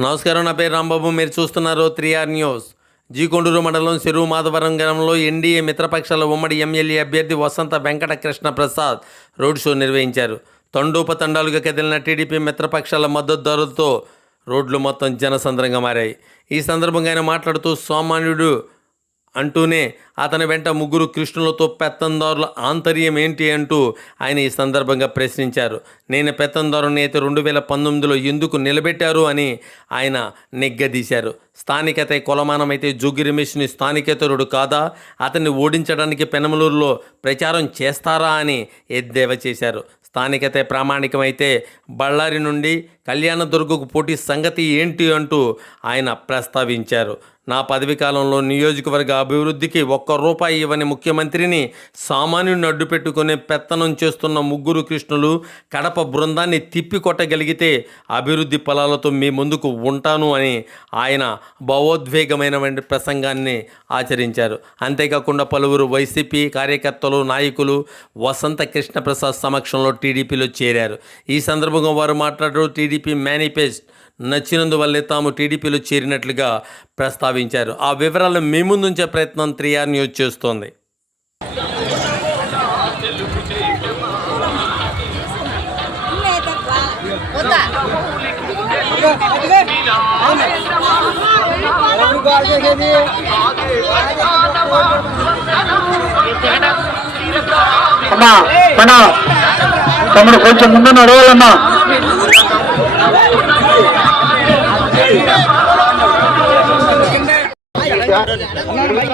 నమస్కారం నా పేరు రాంబాబు. మీరు చూస్తున్నారు త్రీ ఆర్ న్యూస్. జీకొండూరు మండలం చెరువు మాధవరం గ్రామంలో ఎన్డీఏ మిత్రపక్షాల ఉమ్మడి ఎమ్మెల్యే అభ్యర్థి వసంత వెంకట కృష్ణ ప్రసాద్ రోడ్ షో నిర్వహించారు. తండోపతండాలుగా కదిలిన టీడీపీ మిత్రపక్షాల మద్దతుదారులతో రోడ్లు మొత్తం జనసంద్రంగా మారాయి. ఈ సందర్భంగా ఆయన మాట్లాడుతూ సామాన్యుడు అంటూనే అతని వెంట ముగ్గురు కృష్ణులతో పెత్తందారుల ఆంతర్యం ఏంటి అంటూ ఆయన ఈ సందర్భంగా ప్రశ్నించారు. నేను పెత్తందారుని అయితే రెండు వేల పంతొమ్మిదిలో ఎందుకు నిలబెట్టారు? అని ఆయన నిగ్గదీశారు. స్థానికత కొలమానమైతే జోగి రమేష్ని స్థానికేతరుడు కాదా? అతన్ని ఓడించడానికి పెనమలూరులో ప్రచారం చేస్తారా? అని ఎద్దేవా చేశారు. స్థానికత ప్రామాణికమైతే బళ్ళారి నుండి కళ్యాణదుర్గకు పోటీ సంగతి ఏంటి? అంటూ ఆయన ప్రస్తావించారు. నా పదవి కాలంలో నియోజకవర్గ అభివృద్ధికి ఒక్క రూపాయి ఇవ్వని ముఖ్యమంత్రిని సామాన్యుడిని అడ్డు పెట్టుకునే పెత్తనం చేస్తున్న ముగ్గురు కృష్ణులు కడప బృందాన్ని తిప్పికొట్టగలిగితే అభివృద్ధి ఫలాలతో మీ ముందుకు ఉంటాను అని ఆయన భావోద్వేగమైన ప్రసంగాన్ని ఆచరించారు. అంతేకాకుండా పలువురు వైసీపీ కార్యకర్తలు నాయకులు వసంత కృష్ణప్రసాద్ సమక్షంలో టీడీపీలో చేరారు. ఈ సందర్భంగా వారు మాట్లాడుతూ టీడీపీ మేనిఫెస్ట్ నచ్చినందువల్లే తాము టీడీపీలో చేరినట్లుగా ప్రస్తావించారు. ఆ వివరాలను మీ ముందుంచే ప్రయత్నం త్రీ న్యూస్ చేస్తోంది. అమ్మా మన తమ్ముడు కొంచెం ముందు నడవాలమ్మా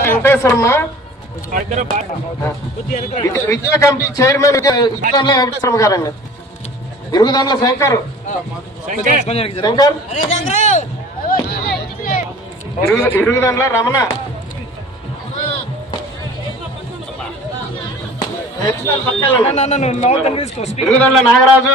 వెంకటేశ్వరమ్మ. విద్యా కమిటీ చైర్మన్ విద్య- ఇరుగుదల వెంకటేశ్వరమ్మ గారండి. ఇరుగుదల శంకర్. శంకర్. ఇరుగు- ఇరుగుదల రమణ. ఇరుగుదల నాగరాజు.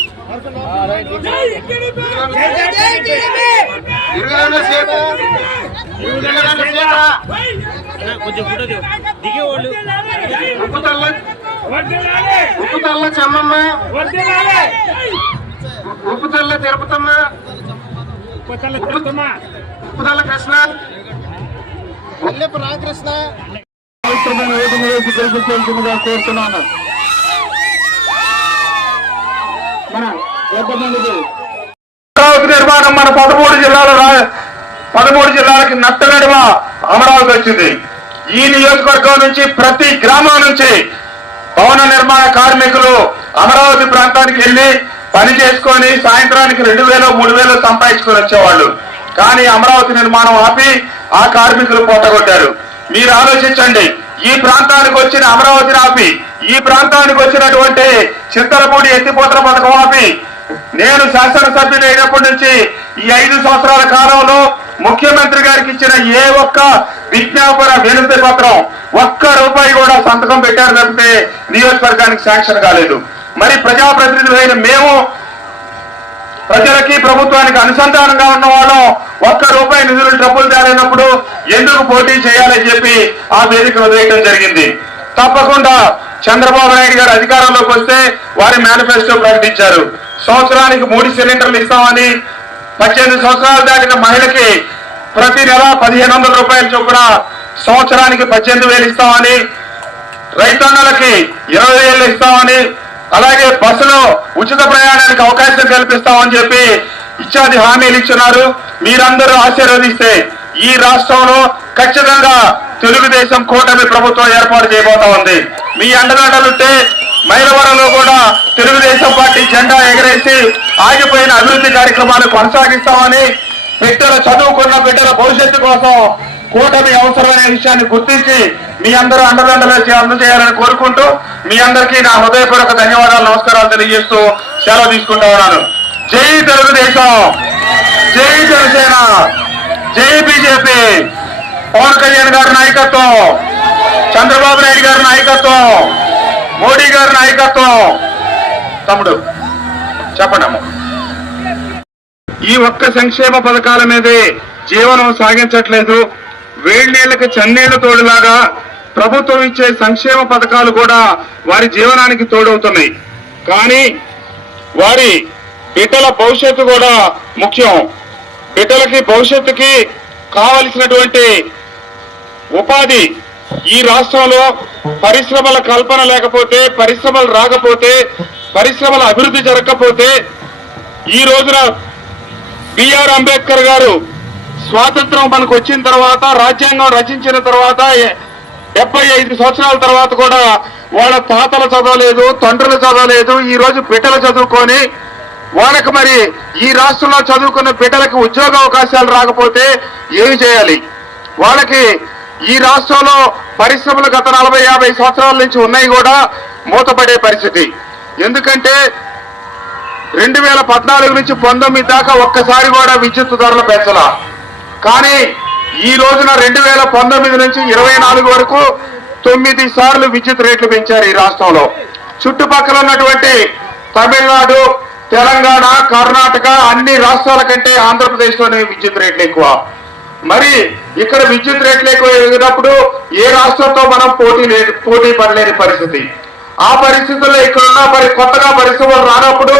కొంచెం ఫోటో ఓకే. ఇరుగుదల కృష్ణ ఇరుగుదల సీత ఇరుగుదల సీత ఉప్పుతల్ల ఉప్పుతల్ల చెమ్మమ్మ తిరుపతమ్మ ఉప్పుతల్ల కృష్ణ రామకృష్ణ పవిత్రమైన ఓటును కోరుతున్నాను మన అమరావతి నిర్మాణం మన పదమూడు జిల్లాల పదమూడు జిల్లాలకి నట్టనడుమ అమరావతి వచ్చింది. ఈ నియోజకవర్గం నుంచి ప్రతి గ్రామం నుంచి భవన నిర్మాణ కార్మికులు అమరావతి ప్రాంతానికి వెళ్ళి పని చేసుకొని సాయంత్రానికి రెండు వేలు మూడు వేలు సంపాదించుకొని వచ్చేవాళ్ళు. కానీ అమరావతి నిర్మాణం ఆపి ఆ కార్మికులు పోటగొట్టారు. మీరు ఆలోచించండి ఈ ప్రాంతానికి వచ్చిన అమరావతి ఆపి ఈ ప్రాంతానికి వచ్చినటువంటి చింతలపూడి ఎత్తిపోతల పథకం ఆపి నేను శాసనసభ్యుడు అయినప్పటి నుంచి ఈ ఐదు సంవత్సరాల కాలంలో ముఖ్యమంత్రి గారికి ఇచ్చిన ఏ ఒక్క విజ్ఞాపన వినతి పత్రం ఒక్క రూపాయి కూడా సంతకం పెట్టారు తప్పితే నియోజకవర్గానికి శాంక్షన్ కాలేదు. మరి ప్రజాప్రతినిధులైన మేము ప్రజలకి ప్రభుత్వానికి అనుసంధానంగా ఉన్న వాళ్ళం ఒక్క రూపాయి నిధులు డబ్బులు తేలైనప్పుడు ఎందుకు పోటీ చేయాలని చెప్పి ఆ వేదిక వదిలేయడం జరిగింది. తప్పకుండా చంద్రబాబు నాయుడు గారు అధికారంలోకి వస్తే వారి మేనిఫెస్టో ప్రకటించారు. సంవత్సరానికి మూడు సిలిండర్లు ఇస్తామని పద్దెనిమిది సంవత్సరాలు దాటిన మహిళకి ప్రతి నెల పదిహేను వందల రూపాయల చొప్పున సంవత్సరానికి పద్దెనిమిది వేలు ఇస్తామని రైతాంగాలకి ఇరవై వేలు ఇస్తామని అలాగే బస్సులో ఉచిత ప్రయాణానికి అవకాశం కల్పిస్తామని చెప్పి ఇత్యాది హామీలు ఇచ్చున్నారు మీరందరూ ఆశీర్వదిస్తే ఈ రాష్ట్రంలో ఖచ్చితంగా తెలుగుదేశం కూటమి ప్రభుత్వం ఏర్పాటు చేయబోతా ఉంది. మీ అండదండలుంటే మైలవరంలో కూడా తెలుగుదేశం పార్టీ జెండా ఎగరేసి ఆగిపోయిన అభివృద్ధి కార్యక్రమాలు కొనసాగిస్తామని బిడ్డల చదువుకున్న బిడ్డల భవిష్యత్తు కోసం కూటమి అవసరమైన విషయాన్ని గుర్తించి మీ అందరూ అండదండలు అందజేయాలని కోరుకుంటూ మీ అందరికీ నా హృదయపూర్వక ధన్యవాదాలు నమస్కారాలు తెలియజేస్తూ సెలవు తీసుకుంటా ఉన్నాను. జై తెలుగుదేశం! జై జనసేన! జై బీజేపీ! పవన్ కళ్యాణ్ గారి నాయకత్వం! చంద్రబాబు నాయుడు గారి నాయకత్వం! మోడీ గారి నాయకత్వం! తమ్ముడు చెప్పండి ఈ ఒక్క సంక్షేమ పథకాల మీదే జీవనం సాగించట్లేదు. వేడినీళ్ళకి చన్నీళ్ళ తోడులాగా ప్రభుత్వం ఇచ్చే సంక్షేమ పథకాలు కూడా వారి జీవనానికి తోడవుతున్నాయి. కానీ వారి బిడ్డల భవిష్యత్తు కూడా ముఖ్యం. బిడ్డలకి భవిష్యత్తుకి కావలసినటువంటి ఉపాధి ఈ రాష్ట్రంలో పరిశ్రమల కల్పన లేకపోతే పరిశ్రమలు రాకపోతే పరిశ్రమల అభివృద్ధి జరగకపోతే ఈ రోజున బిఆర్ అంబేద్కర్ గారు స్వాతంత్రం మనకు వచ్చిన తర్వాత రాజ్యాంగం రచించిన తర్వాత డెబ్బై ఐదు సంవత్సరాల తర్వాత కూడా వాళ్ళ తాతలు చదవలేదు తండ్రులు చదవలేదు ఈ రోజు బిడ్డలు చదువుకొని వాళ్ళకి మరి ఈ రాష్ట్రంలో చదువుకున్న బిడ్డలకు ఉద్యోగ అవకాశాలు రాకపోతే ఏమి చేయాలి? వాళ్ళకి ఈ రాష్ట్రంలో పరిశ్రమలు గత నలభై యాభై సంవత్సరాల నుంచి ఉన్నాయి కూడా మూతపడే పరిస్థితి. ఎందుకంటే రెండు వేల పద్నాలుగు నుంచి పంతొమ్మిది దాకా ఒక్కసారి కూడా విద్యుత్ ధరలు పెంచలా. కానీ ఈ రోజున రెండు వేల పంతొమ్మిది నుంచి ఇరవై నాలుగు వరకు తొమ్మిది సార్లు విద్యుత్ రేట్లు పెంచారు ఈ రాష్ట్రంలో. చుట్టుపక్కల ఉన్నటువంటి తమిళనాడు తెలంగాణ కర్ణాటక అన్ని రాష్ట్రాల కంటే ఆంధ్రప్రదేశ్లోనే విద్యుత్ రేట్లు ఎక్కువ. మరి ఇక్కడ విద్యుత్ రేట్లు ఎక్కువ ఎగినప్పుడు ఏ రాష్ట్రంతో మనం పోటీ లేదు పోటీ పడలేని పరిస్థితి. ఆ పరిస్థితుల్లో ఇక్కడ ఉన్న మరి కొత్తగా పరిశ్రమలు రానప్పుడు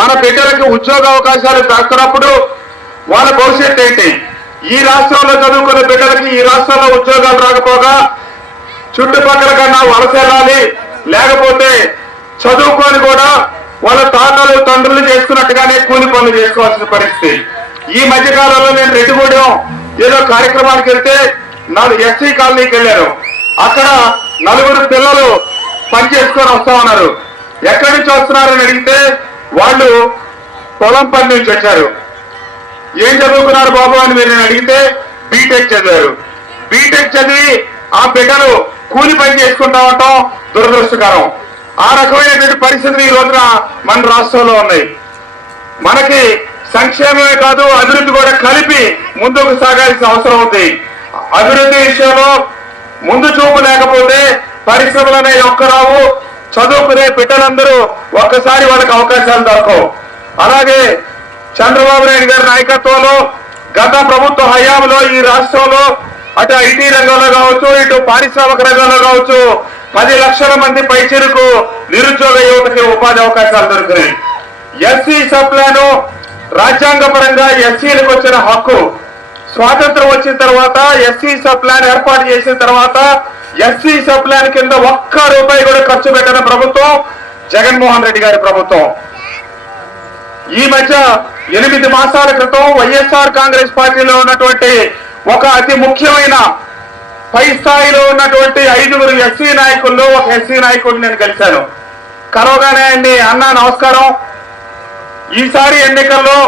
మన బిడ్డలకు ఉద్యోగ అవకాశాలు దక్కనప్పుడు వాళ్ళ భవిష్యత్తు ఏంటి? ఈ రాష్ట్రంలో చదువుకునే బిడ్డలకి ఈ రాష్ట్రంలో ఉద్యోగాలు రాకపోగా చుట్టుపక్కల కన్నా వలసెళ్ళాలి లేకపోతే చదువుకొని కూడా వాళ్ళ తాతలు తండ్రులు చేసుకున్నట్టుగానే కూలి పనులు చేసుకోవాల్సిన పరిస్థితి. ఈ మధ్య కాలంలో నేను రెడ్డిగూడెం ఏదో కార్యక్రమానికి వెళ్తే నాలుగు ఎస్సీ కాలనీకి వెళ్ళారు. అక్కడ నలుగురు పిల్లలు పని చేసుకొని వస్తా ఉన్నారు. ఎక్కడి నుంచి వస్తున్నారని అడిగితే వాళ్ళు పొలం పని నుంచి వచ్చారు. ఏం చదువుకున్నారు బాబు అని మీరు నేను అడిగితే బీటెక్ చదివారు. బీటెక్ చదివి ఆ బిడ్డలు కూలి పని చేసుకుంటా ఉండటం దురదృష్టకరం. ఆ రకమైనటువంటి పరిస్థితులు ఈ రోజున మన రాష్ట్రంలో ఉన్నాయి. మనకి సంక్షేమమే కాదు అభివృద్ధి కూడా కలిపి ముందుకు సాగాల్సిన అవసరం ఉంది. అభివృద్ధి విషయంలో ముందు చూపు లేకపోతే పరిశ్రమలు అనేవి ఒక్కరావు. చదువుకునే బిడ్డలందరూ ఒక్కసారి వాళ్ళకి అవకాశాలు దొరకవు. అలాగే చంద్రబాబు నాయుడు గారి నాయకత్వంలో గత ప్రభుత్వ హయాంలో ఈ రాష్ట్రంలో అటు ఐటీ రంగంలో కావచ్చు ఇటు పారిశ్రామిక రంగంలో కావచ్చు పది లక్షల మంది పైచిరుకు నిరుద్యోగ యువతకి ఉపాధి అవకాశాలు దొరికినాయి. ఎస్సీ సప్లాను రాజ్యాంగపరంగా ఎస్సీలకు వచ్చిన హక్కు స్వాతంత్రం వచ్చిన తర్వాత ఎస్సీ సప్లాన్ ఏర్పాటు చేసిన తర్వాత ఎస్సీ సప్లాన్ కింద ఒక్క రూపాయి కూడా ఖర్చు పెట్టిన ప్రభుత్వం జగన్మోహన్ రెడ్డి గారి ప్రభుత్వం. ఈ మధ్య ఎనిమిది మాసాల క్రితం వైఎస్ఆర్ కాంగ్రెస్ పార్టీలో ఉన్నటువంటి ఒక అతి ముఖ్యమైన పై స్థాయిలో ఉన్నటువంటి ఐదుగురు ఎస్సీ నాయకుల్లో ఒక ఎస్సీ నాయకుడిని నేను కలిశాను కలవగానే అండి అన్న నమస్కారం. ఈసారి ఎన్నికల్లో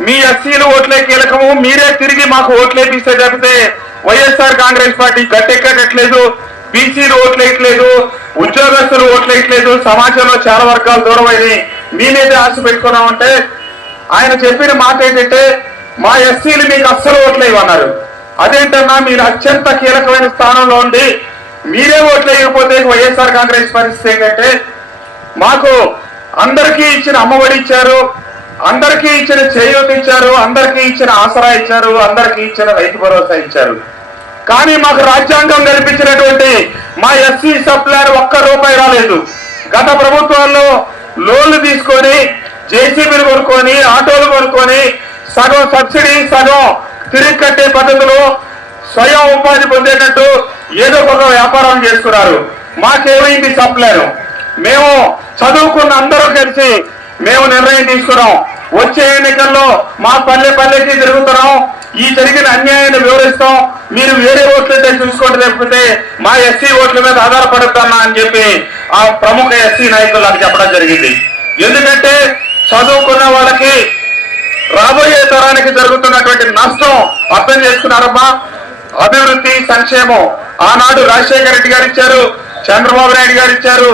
మీ ఎస్సీలు ఓట్లే కీలకము మీరే తిరిగి మాకు ఓట్లేపిస్తే తప్పితే వైఎస్ఆర్ కాంగ్రెస్ పార్టీ గట్టెక్కట్లేదు బీసీలు ఓట్లేయట్లేదు ఉద్యోగస్తులు ఓట్లేయట్లేదు సమాజంలో చాలా వర్గాలు దూరమైనవి మీ మీద ఆశ పెట్టుకున్నామంటే ఆయన చెప్పిన మాట ఏంటంటే మా ఎస్సీలు మీకు అస్సలు ఓట్లేయమన్నారు. అదేంటన్నా మీరు అత్యంత కీలకమైన స్థానంలో ఉండి మీరే ఓట్లేయకపోతే వైఎస్ఆర్ కాంగ్రెస్ పరిస్థితి ఏంటంటే మాకు అందరికీ ఇచ్చిన అమ్మఒడి ఇచ్చారు అందరికీ ఇచ్చిన చేయూత ఇచ్చారు అందరికీ ఇచ్చిన ఆసరా ఇచ్చారు అందరికీ ఇచ్చిన రైతు భరోసా ఇచ్చారు. కానీ మాకు రాజ్యాంగం కల్పించినటువంటి మా ఎస్సీ సప్లైర్ ఒక్క రూపాయి రాలేదు. గత ప్రభుత్వాల్లో లోన్లు తీసుకొని జేసీబీలు కొనుక్కొని ఆటోలు కొనుక్కొని సగం సబ్సిడీ సగం తిరిగి కట్టే పద్ధతిలో స్వయం ఉపాధి పొందేటట్టు ఏదో ఒక వ్యాపారం చేస్తున్నారు. మాకేమైంది చెప్పలేరు మేము చదువుకున్న అందరూ కలిసి మేము నిర్ణయం తీసుకున్నాం. వచ్చే ఎన్నికల్లో మా పల్లె పల్లెకి తిరుగుతున్నాం. ఈ జరిగిన అన్యాయాన్ని వివరిస్తాం. మీరు వేరే ఓట్లయితే చూసుకోండి లేకపోతే మా ఎస్సీ ఓట్ల మీద ఆధారపడుతున్నా అని చెప్పి ఆ ప్రముఖ ఎస్సీ నాయకులు నాకు చెప్పడం జరిగింది. ఎందుకంటే చదువుకున్న వాళ్ళకి రాబోయే తరానికి జరుగుతున్నటువంటి నష్టం అర్థం చేసుకున్నారమ్మా. అభివృద్ధి సంక్షేమం. ఆనాడు రాజశేఖర రెడ్డి గారు ఇచ్చారు చంద్రబాబు నాయుడు గారు ఇచ్చారు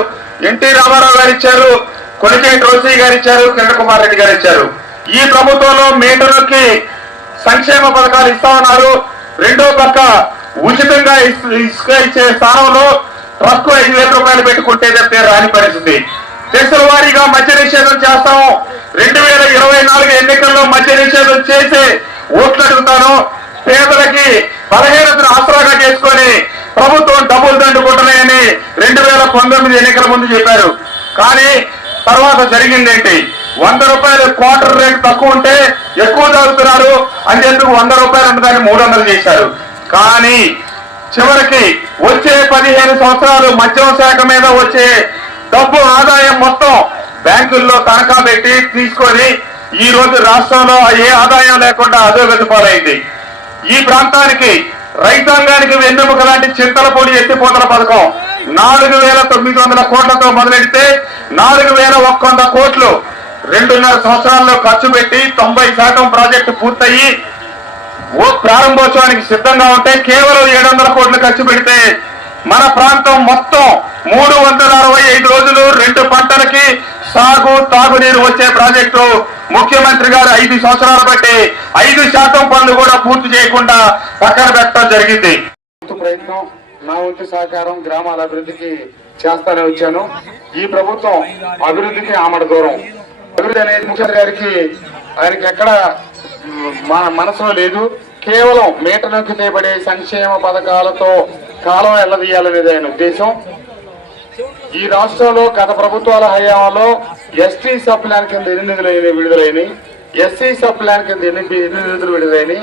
ఎన్టీ రామారావు గారు ఇచ్చారు కొనిచేటి రోసీ గారు ఇచ్చారు కిరణ్ కుమార్ రెడ్డి గారు ఇచ్చారు. ఈ ప్రభుత్వంలో మేటర్లకి సంక్షేమ పథకాలు ఇస్తా ఉన్నారు. రెండో పక్క ఉచితంగా ఇసుక ఇచ్చే స్థానంలో ట్రస్ట్ ఐదు వేల రూపాయలు పెట్టుకుంటే తప్పితే రాని పరిస్థితి. దశల వారీగా మద్య నిషేధం చేస్తాము. రెండు వేల ఇరవై నాలుగు ఎన్నికల్లో మద్య నిషేధం చేసి ఓట్లు అడుగుతాను. పేదలకి బలహీనతను ఆసరాగా చేసుకొని ప్రభుత్వం డబ్బులు దండుకుంటున్నాయని రెండు వేల పంతొమ్మిది ఎన్నికల ముందు చెప్పారు. కానీ తర్వాత జరిగిందేంటి వంద రూపాయలు క్వార్టర్ రేట్ తక్కువ ఉంటే ఎక్కువ తాగుతున్నారు అని చెప్పి వంద రూపాయలు ఉన్నదాన్ని మూడు వందలు చేశారు. కానీ చివరికి వచ్చే పదిహేను సంవత్సరాలు మద్యం శాఖ మీద వచ్చే డబ్బు ఆదాయం మొత్తం బ్యాంకుల్లో తనఖా పెట్టి తీసుకొని ఈ రోజు రాష్ట్రంలో ఏ ఆదాయం లేకుండా అదో పాలైంది. ఈ ప్రాంతానికి రైతాంగానికి వెన్నెముక లాంటి చింతల పొడి ఎత్తిపోతల పథకం. నాలుగు వేల తొమ్మిది వందల కోట్లతో మొదలెడితే నాలుగు వేల ఒక్క వంద కోట్లు రెండున్నర సంవత్సరాల్లో ఖర్చు పెట్టి తొంభై శాతం ప్రాజెక్టు పూర్తయి ఓ ప్రారంభోత్సవానికి సిద్ధంగా ఉంటే కేవలం ఏడు వందల కోట్లు ఖర్చు పెడితే మన ప్రాంతం మొత్తం మూడు వందల అరవై ఐదు రోజులు రెండు పంటలకి సాగు తాగునీరు వచ్చే ప్రాజెక్టు. ముఖ్యమంత్రి గారు ఐదు సంవత్సరాలు బట్టి ఐదు శాతం పనులు కూడా పూర్తి చేయకుండా పక్కన పెట్టడం జరిగింది. ప్రయత్నం నా వంతు సహకారం గ్రామాల అభివృద్ధికి చేస్తానే వచ్చాను. ఈ ప్రభుత్వం అభివృద్ధికి ఆమడ దూరం. అభివృద్ధి అనేది ముఖ్యమంత్రి గారికి ఆయనకి ఎక్కడ మన మనసులో లేదు. కేవలం మీట నొక్కి తేబడే సంక్షేమ పథకాలతో కాలం ఎల్లదీయాలనేది ఆయన ఉద్దేశం. ఈ రాష్ట్రంలో గత ప్రభుత్వాల హయాంలో ఎస్టీ సబ్ ప్లాన్ కింద ఎన్ని నిధులు విడుదలైనవి ఎస్సీ సబ్ ప్లాన్ కింద ఎన్ని ఎన్ని నిధులు విడుదలైనవి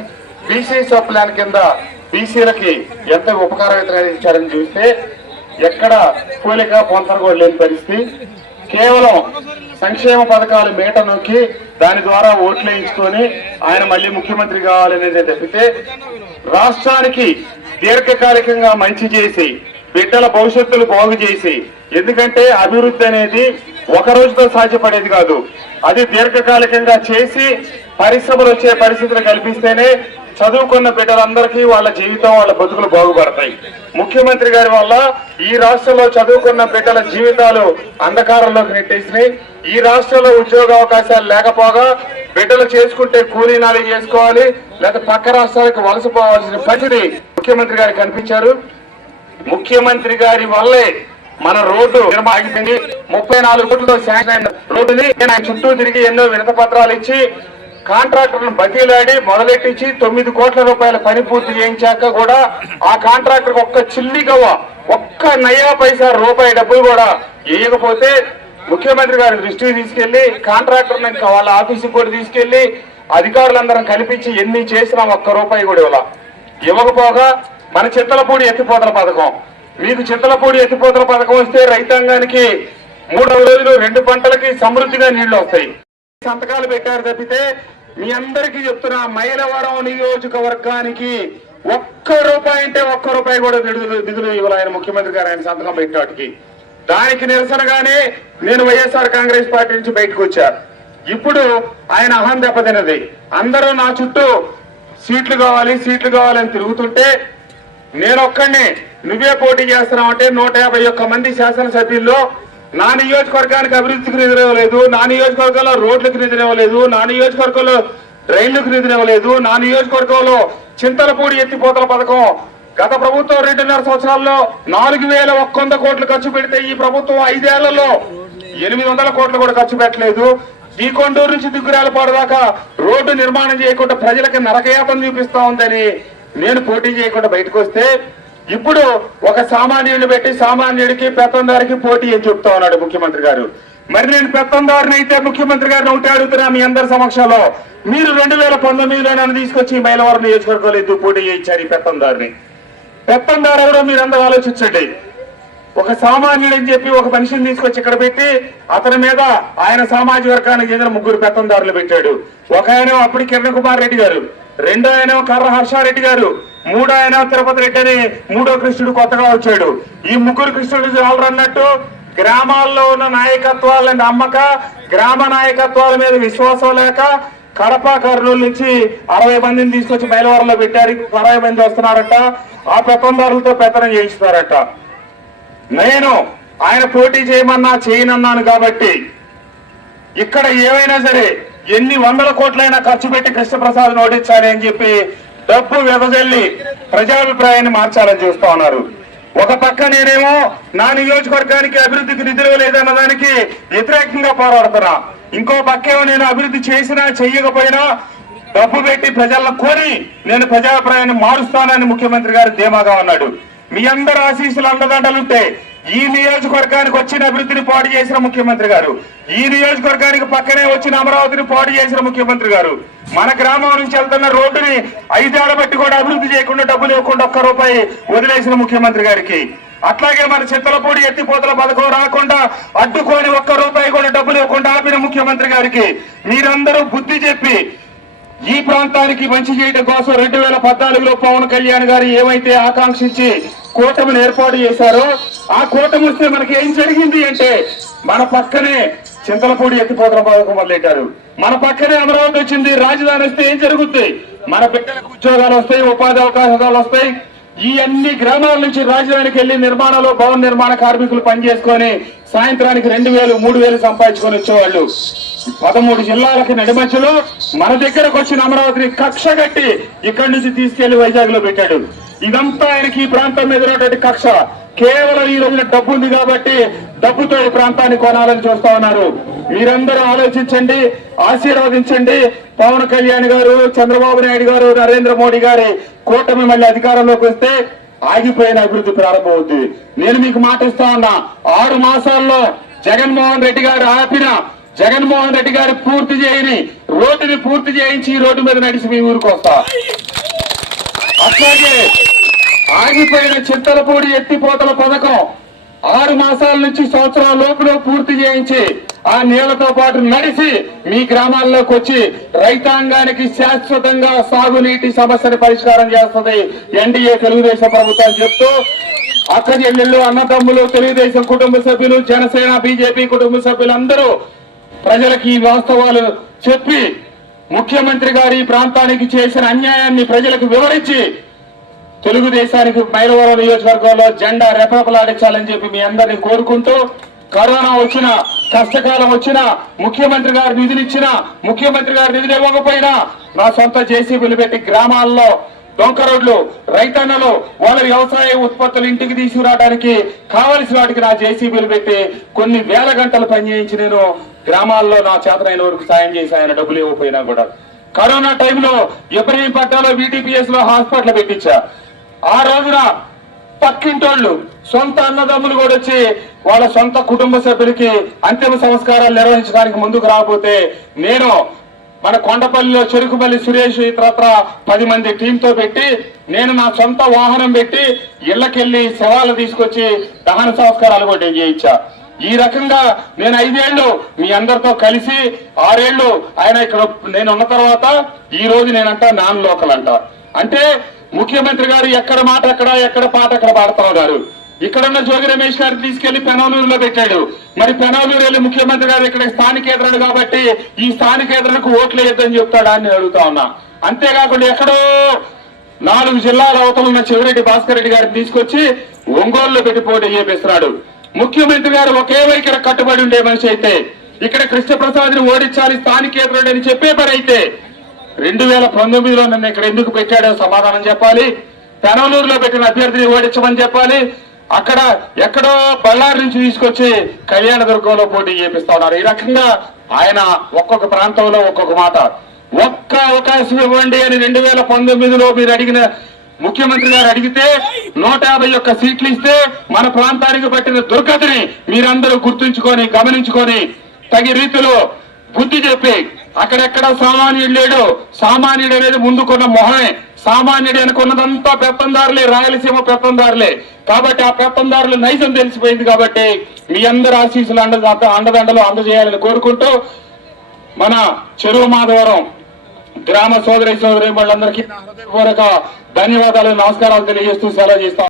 బీసీ సబ్ ప్లాన్ కింద బీసీలకి ఎంత ఉపకారవేతగా ఇచ్చారని చూస్తే ఎక్కడ కూలిక పొంతన కూడా లేని పరిస్థితి. కేవలం సంక్షేమ పథకాలు మేట నొక్కి దాని ద్వారా ఓట్లు వేయించుకొని ఆయన మళ్ళీ ముఖ్యమంత్రి కావాలనేది తప్పితే రాష్ట్రానికి దీర్ఘకాలికంగా మంచి చేసి బిడ్డల భవిష్యత్తులు బాగు చేసి ఎందుకంటే అభివృద్ధి అనేది ఒక రోజుతో సాధ్యపడేది కాదు. అది దీర్ఘకాలికంగా చేసి పరిశ్రమలు వచ్చే పరిస్థితులు కల్పిస్తేనే చదువుకున్న బిడ్డలందరికీ వాళ్ళ జీవితం వాళ్ళ బతుకులు బాగుపడతాయి. ముఖ్యమంత్రి గారి వల్ల ఈ రాష్ట్రంలో చదువుకున్న బిడ్డల జీవితాలు అంధకారంలోకి నెట్టేసినాయి. ఈ రాష్ట్రంలో ఉద్యోగ అవకాశాలు లేకపోగా బిడ్డలు చేసుకుంటే కూలీ నాలి చేసుకోవాలి లేదా పక్క రాష్ట్రాలకు వలసపోవాల్సిన పరిస్థితి ముఖ్యమంత్రి గారు కనిపించారు. ముఖ్యమంత్రి గారి వల్లే మన రోడ్డు నిర్మాణం ముప్పై నాలుగు కోట్లతో శాంక్షన్ అయిన రోడ్డుని ఆయన చుట్టూ తిరిగి ఎన్నో వినత పత్రాలు ఇచ్చి కాంట్రాక్టర్ను బతిలాడి మొదలెట్టించి తొమ్మిది కోట్ల రూపాయల పని పూర్తి చేయించాక కూడా ఆ కాంట్రాక్టర్ ఒక్క చిల్లి గవ్వ ఒక్క నయా పైసా రూపాయి డబ్బులు కూడా వేయకపోతే ముఖ్యమంత్రి గారి దృష్టికి తీసుకెళ్ళి కాంట్రాక్టర్ ఇంకా వాళ్ళ ఆఫీసుకి కూడా తీసుకెళ్ళి అధికారులందరం కల్పించి ఎన్ని చేసినా ఒక్క రూపాయి కూడా ఇవ్వాల. ఇవ్వకపోగా మన చింతలపూడి ఎత్తిపోతల పథకం. మీకు చింతలపూడి ఎత్తిపోతల పథకం వస్తే రైతాంగానికి మూడవ రోజులు రెండు పంటలకి సమృద్ధిగా నీళ్ళు వస్తాయి. సంతకాలు పెట్టారు తప్పితే మీ అందరికీ చెప్తున్నా మైలవరం నియోజకవర్గానికి ఒక్క రూపాయి అంటే ఒక్క రూపాయి కూడా నిధులు నిధులు ఇవ్వాలి ఆయన ముఖ్యమంత్రి గారు ఆయన సంతకం పెట్టాటికి దానికి నిరసనగానే నేను వైఎస్ఆర్ కాంగ్రెస్ పార్టీ నుంచి బయటకు వచ్చా. ఇప్పుడు ఆయన అహం దెబ్బతినది అందరూ నా చుట్టూ సీట్లు కావాలి సీట్లు కావాలని తిరుగుతుంటే నేనొక్కడిని. నువ్వే పోటీ చేస్తున్నావు అంటే నూట యాభై ఒక్క మంది శాసనసభ్యుల్లో నా నియోజకవర్గానికి అభివృద్ధికి నిధులు ఇవ్వలేదు నా నియోజకవర్గంలో రోడ్లకు నిధులు ఇవ్వలేదు నా నియోజకవర్గంలో రైళ్ళకు నిధులు ఇవ్వలేదు నా నియోజకవర్గంలో చింతలపూడి ఎత్తిపోతల పథకం. గత ప్రభుత్వం రెండున్నర సంవత్సరాల్లో నాలుగు వేల ఒక్క వంద కోట్లు ఖర్చు పెడితే ఈ ప్రభుత్వం ఐదేళ్ళలో ఎనిమిది వందల కోట్లు కూడా ఖర్చు పెట్టలేదు. ఈ కొండూరు నుంచి దిగురాలపాడు దాకా రోడ్డు నిర్మాణం చేయకుండా ప్రజలకు నరకయాతను చూపిస్తా ఉందని నేను పోటీ చేయకుండా బయటకు వస్తే ఇప్పుడు ఒక సామాన్యుడిని పెట్టి సామాన్యుడికి పెత్తందారికి పోటీ అని చెప్తా ఉన్నాడు ముఖ్యమంత్రి గారు. మరి నేను పెత్తందారిని అయితే ముఖ్యమంత్రి గారిని ఒకటి అడుగుతున్నా మీ అందరి సమక్షంలో. మీరు రెండు వేల పంతొమ్మిదిలో నన్ను తీసుకొచ్చి మైలవరం నియోజకవర్గంలో పోటీ చేయించారు ఈ పెత్తందారిని? పెత్తందారు ఎవరో మీరు అందరూ ఆలోచించండి. ఒక సామాన్యుడు అని చెప్పి ఒక మనిషిని తీసుకొచ్చి ఇక్కడ పెట్టి అతని మీద ఆయన సామాజిక వర్గానికి చెందిన ముగ్గురు పెత్తందారులు పెట్టాడు. ఒక ఆయన అప్పుడు కిరణ్ కుమార్ రెడ్డి గారు. రెండో ఆయన కర్ర హర్షారెడ్డి గారు మూడో ఆయన తిరుపతి రెడ్డి అని మూడో కృష్ణుడు కొత్తగా వచ్చాడు. ఈ ముగ్గురు కృష్ణుడు చాలరు అన్నట్టు గ్రామాల్లో ఉన్న నాయకత్వాలను అమ్మక గ్రామ నాయకత్వాల మీద విశ్వాసం లేక కడప కర్నూలు నుంచి అరవై మందిని తీసుకొచ్చి మైలవరంలో పెట్టారు. అరవై మంది వస్తున్నారట. ఆ పెత్తందారులతో పెత్తనం చేయిస్తున్నారట. నేను ఆయన పోటీ చేయమన్నా చేయనన్నాను కాబట్టి ఇక్కడ ఏవైనా సరే ఎన్ని వందల కోట్లైనా ఖర్చు పెట్టి కృష్ణప్రసాద్ నోటించాలి అని చెప్పి డబ్బు వెదజల్లి ప్రజాభిప్రాయాన్ని మార్చాలని చూస్తా ఉన్నారు. ఒక పక్క నేనేమో నా నియోజకవర్గానికి అభివృద్ధికి నిధులు లేదన్న దానికి వ్యతిరేకంగా పోరాడుతున్నా. ఇంకో పక్కేమో నేను అభివృద్ధి చేసినా చెయ్యకపోయినా డబ్బు పెట్టి ప్రజలను కోరి నేను ప్రజాభిప్రాయాన్ని మారుస్తానని ముఖ్యమంత్రి గారు ధీమాగా ఉన్నాడు. మీ అందరు ఆశీస్సులు అండదండలుంటే ఈ నియోజకవర్గానికి వచ్చిన అభివృద్ధిని పాడు చేసిన ముఖ్యమంత్రి గారు. ఈ నియోజకవర్గానికి పక్కనే వచ్చిన అమరావతిని పాడు చేసిన ముఖ్యమంత్రి గారు. మన గ్రామం నుంచి వెళ్తున్న రోడ్డుని ఐదేళ్ళ బట్టి కూడా అభివృద్ధి చేయకుండా డబ్బులు ఇవ్వకుండా ఒక్క రూపాయి వదిలేసిన ముఖ్యమంత్రి గారికి. అట్లాగే మన చిత్తలపూడి ఎత్తిపోతల పథకం రాకుండా అడ్డుకొని ఒక్క రూపాయి కూడా డబ్బులు ఇవ్వకుండా ఆపిన ముఖ్యమంత్రి గారికి మీరందరూ బుద్ధి చెప్పి ఈ ప్రాంతానికి మంచి చేయడం కోసం రెండు వేల పద్నాలుగులో పవన్ కళ్యాణ్ గారు ఏమైతే ఆకాంక్షించి కూటమిని ఏర్పాటు చేశారో ఆ కూటమి వస్తే మనకి ఏం జరిగింది అంటే మన పక్కనే చింతలపూడి ఎత్తిపోతల పథకం మొదలెట్టారు మన పక్కనే అమరావతి వచ్చింది రాజధాని వస్తే ఏం జరుగుద్ది? మన బిడ్డలకు ఉద్యోగాలు వస్తాయి ఉపాధి అవకాశాలు వస్తాయి. ఈ అన్ని గ్రామాల నుంచి రాజధానికి వెళ్ళి నిర్మాణంలో భవన నిర్మాణ కార్మికులు పనిచేసుకొని సాయంత్రానికి రెండు వేలు మూడు వేలు సంపాదించుకొని వచ్చేవాళ్ళు. పదమూడు జిల్లాలకి నడిమధ్యలో మన దగ్గరకు వచ్చిన అమరావతిని కక్ష కట్టి ఇక్కడి నుంచి తీసుకెళ్ళి వైజాగ్లో పెట్టాడు. ఇదంతా ఆయనకి ఈ ప్రాంతం మీద ఉన్నటువంటి కక్ష. కేవలం ఈ రోజున డబ్బు ఉంది కాబట్టి డబ్బుతో ఈ ప్రాంతాన్ని కొనాలని చూస్తా ఉన్నారు. మీరందరూ ఆలోచించండి ఆశీర్వదించండి. పవన్ కళ్యాణ్ గారు చంద్రబాబు నాయుడు గారు నరేంద్ర మోడీ గారి కూటమి మళ్ళీ అధికారంలోకి వస్తే ఆగిపోయిన అభివృద్ధి ప్రారంభమవుతుంది నేను మీకు మాటిస్తా ఉన్నా ఆరు మాసాల్లో జగన్మోహన్ రెడ్డి గారు ఆపిన జగన్మోహన్ రెడ్డి గారు పూర్తి చేయని రోడ్డుని పూర్తి చేయించి ఈ రోడ్డు మీద నడిచి మీ ఊరికి వస్తా. అట్లాగే ఆగిపోయిన చింతలపూడి ఎత్తిపోతల పథకం ఆరు మాసాల నుంచి సంవత్సరాల లోపల పూర్తి చేయించి ఆ నీళ్ళతో పాటు నడిచి మీ గ్రామాల్లోకి వచ్చి రైతాంగానికి శాశ్వతంగా సాగునీటి సమస్యను పరిష్కారం చేస్తుంది ఎన్డీఏ తెలుగుదేశం ప్రభుత్వం చెప్తూ అక్క చెల్లెళ్ళు అన్నదమ్ములు తెలుగుదేశం కుటుంబ సభ్యులు జనసేన బీజేపీ కుటుంబ సభ్యులందరూ ప్రజలకు ఈ వాస్తవాలు చెప్పి ముఖ్యమంత్రి గారు ఈ ప్రాంతానికి చేసిన అన్యాయాన్ని ప్రజలకు వివరించి తెలుగుదేశానికి మైలవరం నియోజకవర్గంలో జెండా రెపరెపలాడించాలని చెప్పి మీ అందరినీ కోరుకుంటూ కరోనా వచ్చిన కష్టకాలం వచ్చిన ముఖ్యమంత్రి గారు నిధులు ఇచ్చిన ముఖ్యమంత్రి గారు నిధులు ఇవ్వకపోయినా నా సొంత జేసీబీలు పెట్టి గ్రామాల్లో డొంక రోడ్లు రైతన్నలు వాళ్ళ వ్యవసాయ ఉత్పత్తులు ఇంటికి తీసుకురావడానికి కావలసిన వాటికి నా జేసీబీలు పెట్టి కొన్ని వేల గంటలు పనిచేయించి నేను గ్రామాల్లో నా చేతనైన వరకు సాయం చేసి ఆయన డబ్బులు ఇవ్వకపోయినా కూడా. కరోనా టైంలో ఇబ్రహీంపట్నాలో బీటీపీఎస్లో హాస్పిటల్ పెట్టించా. ఆ రోజున పక్కింటోళ్ళు సొంత అన్నదమ్ములు కూడా వచ్చి వాళ్ళ సొంత కుటుంబ సభ్యులకి అంతిమ సంస్కారాలు నిర్వహించడానికి ముందుకు రాకపోతే నేను మన కొండపల్లిలో చెరుకుపల్లి సురేష్ ఇతరత్ర పది మంది టీంతో పెట్టి నేను నా సొంత వాహనం పెట్టి ఇళ్ళకెళ్ళి శవాలు తీసుకొచ్చి దహన సంస్కారాలు కూడా చేయించా. ఈ రకంగా నేను ఐదేళ్ళు మీ అందరితో కలిసి ఆరేళ్ళు ఆయన ఇక్కడ నేను ఉన్న తర్వాత ఈ రోజు నేనంట నాన్ లోకల్ అంట. అంటే ముఖ్యమంత్రి గారు ఎక్కడ మాట అక్కడ ఎక్కడ పాట అక్కడ పాడతా ఇక్కడ ఉన్న జోగి రమేష్ గారు తీసుకెళ్ళి పెనవలూరులో పెట్టాడు. మరి పెనవలూరు వెళ్ళి ముఖ్యమంత్రి గారు ఇక్కడ స్థానికేతరుడు కాబట్టి ఈ స్థానికేతరులకు ఓట్లు వేయద్దని చెప్తాడా అని అడుగుతా ఉన్నా. అంతేకాకుండా ఎక్కడో నాలుగు జిల్లాల అవతల ఉన్న చెవిరెడ్డి భాస్కర్ రెడ్డి గారిని తీసుకొచ్చి ఒంగోలులో పెట్టి పోటీ చేపిస్తున్నాడు. ముఖ్యమంత్రి గారు ఒకే వైఖరి కట్టుబడి ఉండే మనిషి అయితే ఇక్కడ కృష్ణప్రసాద్ని ఓడించాలి స్థానికేతరుడు అని చెప్పే పని అయితే రెండు వేల పంతొమ్మిదిలో నన్ను ఇక్కడ ఎందుకు పెట్టాడో సమాధానం చెప్పాలి. పెనవలూరులో పెట్టిన అభ్యర్థిని ఓడించమని చెప్పాలి. అక్కడ ఎక్కడో బళ్ళారి నుంచి తీసుకొచ్చి కళ్యాణదుర్గంలో పోటీ చేపిస్తా ఉన్నారు. ఈ రకంగా ఆయన ఒక్కొక్క ప్రాంతంలో ఒక్కొక్క మాట. ఒక్క అవకాశం ఇవ్వండి అని రెండు వేల పంతొమ్మిదిలో మీరు అడిగిన ముఖ్యమంత్రి గారు అడిగితే నూట యాభై ఒక్క సీట్లు ఇస్తే మన ప్రాంతానికి పట్టిన దుర్గతిని మీరందరూ గుర్తుంచుకొని గమనించుకొని తగి రీతిలో బుద్ధి చెప్పి అక్కడెక్కడ సామాన్యుడు లేడు సామాన్యుడు అనేది ముందుకున్న మొహమే. సామాన్యుడు అనుకున్నదంతా పెత్తందారులే రాయలసీమ పెత్తందారులే. కాబట్టి ఆ పెత్తందారుల నైజం తెలిసిపోయింది కాబట్టి మీ అందరి ఆశీస్సులు అండ అండదండలు అందజేయాలని కోరుకుంటూ మన చెరువు మాధవరం గ్రామ సోదరి సోదరి వాళ్ళందరికీ హృదయపూర్వక ధన్యవాదాలు నమస్కారాలు తెలియజేస్తూ సెలవు చేస్తాం